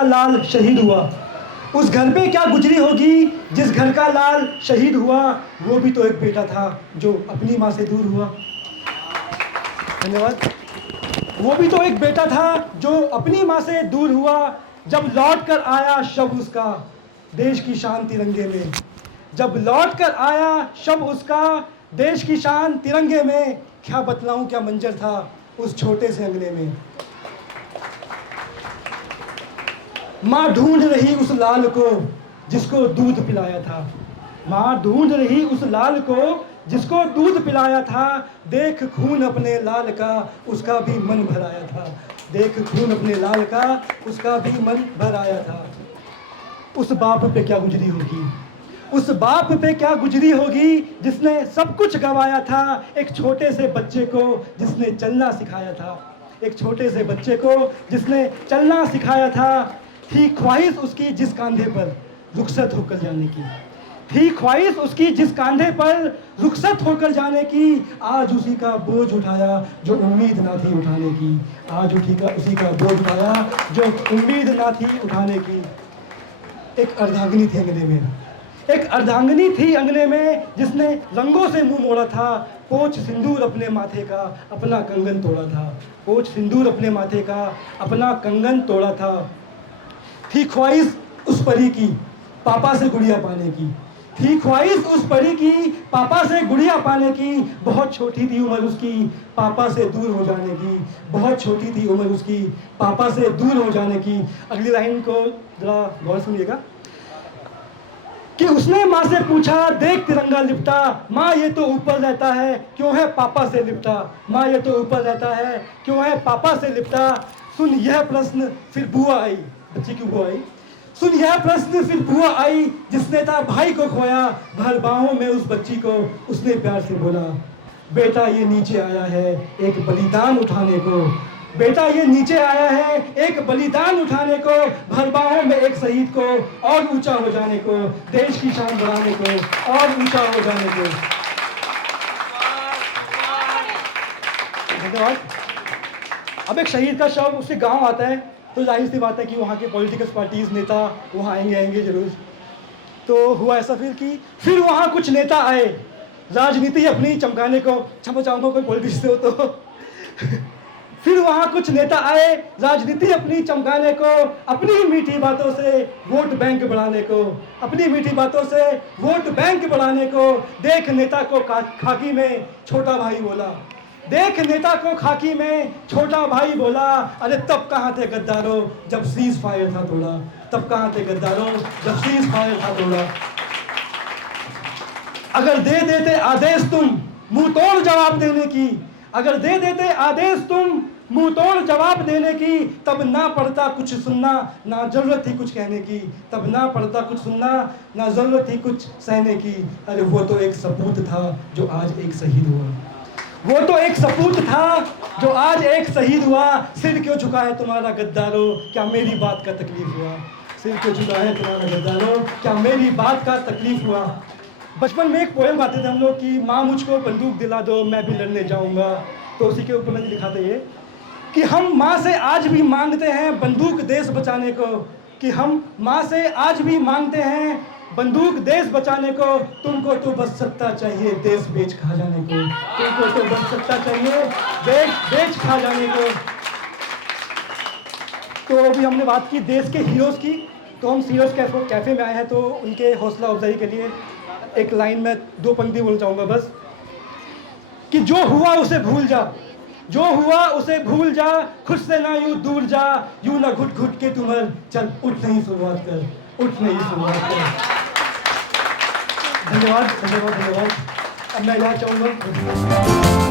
का लाल शहीद हुआ, उस घर पे क्या गुजरी होगी जिस घर का लाल शहीद हुआ। वो भी तो एक बेटा था जो अपनी माँ से दूर हुआ। धन्यवाद। वो भी तो एक बेटा था जो अपनी माँ से दूर हुआ, जब लौट कर आया शब उसका देश की शान तिरंगे में। जब लौट कर आया शब उसका देश की शान तिरंगे में, क्या बतलाऊं क्या मंजर था उस छोटे से अंगने में। माँ ढूंढ रही उस लाल को जिसको दूध पिलाया था, माँ ढूंढ रही उस लाल को जिसको दूध पिलाया था। देख खून अपने लाल का उसका भी मन भराया था, देख खून अपने लाल का उसका भी मन भराया था। उस बाप पे क्या गुजरी होगी, उस बाप पे क्या गुजरी होगी जिसने सब कुछ गंवाया था। एक छोटे से बच्चे को जिसने चलना सिखाया था, एक छोटे से बच्चे को जिसने चलना सिखाया था। थी ख्वाहिश उसकी जिस कांधे पर रुखसत होकर जाने की, थी ख्वाहिश उसकी जिस कांधे पर रुखसत होकर जाने की। आज उसी का बोझ उठाया जो उम्मीद ना थी उठाने की, आज उसी का बोझ उठाया जो उम्मीद ना थी उठाने की। एक अर्धांगिनी थी अंगने में, एक अर्धांगिनी थी अंगने में जिसने रंगों से मुंह मोड़ा था। पोछ सिंदूर अपने माथे का अपना कंगन तोड़ा था, पोछ सिंदूर अपने माथे का अपना कंगन तोड़ा था। थी ख्वाहिश उस परी की पापा से गुड़िया पाने की, थी ख्वाहिश उस परी की पापा से गुड़िया पाने की। बहुत छोटी थी उम्र उसकी पापा से दूर हो जाने की, बहुत छोटी थी उम्र उसकी पापा से दूर हो जाने की। अगली लाइन को जरा गौर सुनिएगा कि उसने माँ से पूछा देख तिरंगा लिपटा, माँ ये तो ऊपर रहता है क्यों है पापा से लिपटा, माँ ये तो ऊपर रहता है क्यों है पापा से लिपटा। सुन यह प्रश्न फिर बुआ आई, बच्ची की बुआ आई, सुन यह प्रश्न फिर बुआ आई। जिसने था भाई को खोया भर बाहों में उस बच्ची को उसने प्यार से बोला, बेटा ये नीचे आया है एक बलिदान उठाने को, बेटा ये नीचे आया है एक बलिदान उठाने को। भर बाहों में एक शहीद को और ऊंचा हो जाने को, देश की शान बढ़ाने को और ऊंचा हो जाने को। धन्यवाद। अब एक शहीद का शव उससे गांव आता है तो जाहिर सी बात है कि वहाँ के पॉलिटिकल पार्टीज नेता वहाँ आएंगे जरूर। तो हुआ ऐसा फिर वहाँ कुछ नेता आए राजनीति अपनी चमकाने को, क्षमा चाहूँगा कोई पॉलिटिक्स से हो तो फिर वहाँ कुछ नेता आए राजनीति अपनी चमकाने को, अपनी मीठी बातों से वोट बैंक बढ़ाने को, अपनी मीठी बातों से वोट बैंक बढ़ाने को। देख नेता को खाकी में छोटा भाई बोला, देख नेता को खाकी में छोटा भाई बोला। अरे तब कहाँ थे गद्दारों जब सीज फायर था तोड़ा, तब कहाँ थे गद्दारों जब सीज फायर था तोड़ा। अगर दे देते आदेश तुम मुंह तोड़ जवाब देने की, अगर दे देते आदेश तुम मुंह तोड़ जवाब देने की, तब ना पड़ता कुछ सुनना ना जरूरत थी कुछ कहने की, तब ना पड़ता कुछ सुनना ना जरूरत थी कुछ सहने की। अरे वो तो एक सपूत था जो आज एक शहीद हुआ, वो तो एक सपूत था जो आज एक शहीद हुआ। सिर क्यों झुका है तुम्हारा गद्दारों क्या मेरी बात का तकलीफ हुआ, सिर क्यों झुका है तुम्हारा गद्दारों क्या मेरी बात का तकलीफ हुआ। बचपन में एक पोएम गाते थे हम लोग कि माँ मुझको बंदूक दिला दो मैं भी लड़ने जाऊंगा, तो उसी के ऊपर मैंने लिखा था ये कि हम माँ से आज भी मांगते हैं बंदूक देश बचाने को, कि हम माँ से आज भी मांगते हैं बंदूक देश बचाने को। तुमको तो बस सत्ता चाहिए देश बेच खा जाने को, तुमको तो बस सत्ता चाहिए देश बेच खा जाने को। तो अभी हमने बात की देश के हीरोज़ की, तो हम हीरोज़ कैफ़े में आए हैं तो उनके हौसला अफजाई के लिए एक लाइन में 2 पंक्ति बोलना चाहूँगा बस कि जो हुआ उसे भूल जा, जो हुआ उसे भूल जा, खुद से ना यूं दूर जा, यूं ना घुट घुट के तू मर, चल उठ नहीं शुरुआत कर, उठ नहीं शुरुआत कर। धन्यवाद धन्यवाद धन्यवाद। अब मैं यहाँ चाहूँगा